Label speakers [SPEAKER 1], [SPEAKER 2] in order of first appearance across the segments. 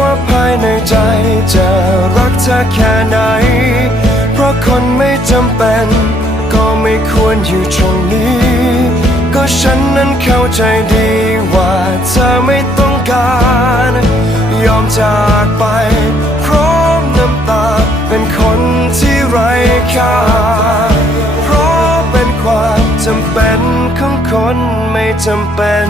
[SPEAKER 1] ่า ในใจ จะรักเธอแค่ไหน เพราะคนไม่จำเป็น ก็ไม่ควรอยู่ตรงนี้ ก็ฉันนั้นเข้าใจดีว่าเธอไม่ต้องการ ยอมจากไป พร้อมน้ำตา เป็นคนที่ไร้ค่า เพราะเป็นความจำเป็นของคนไม่จำเป็น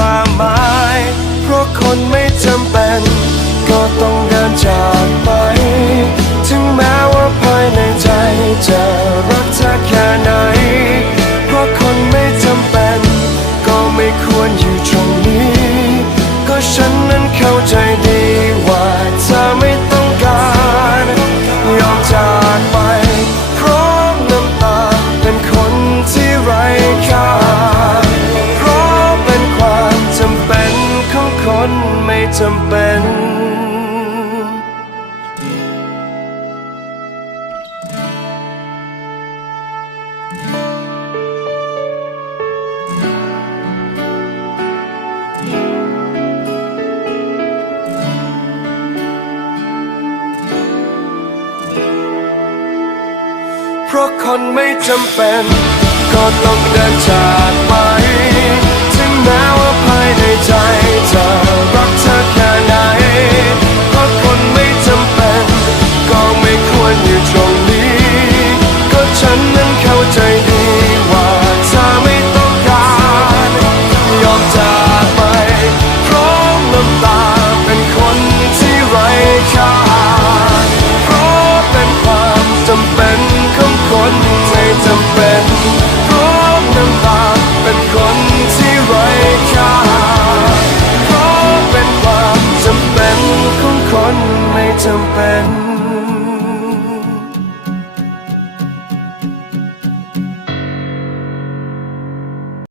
[SPEAKER 1] จำเป็น เพราะคนไม่จำเป็น ก็ต้องเดินจาก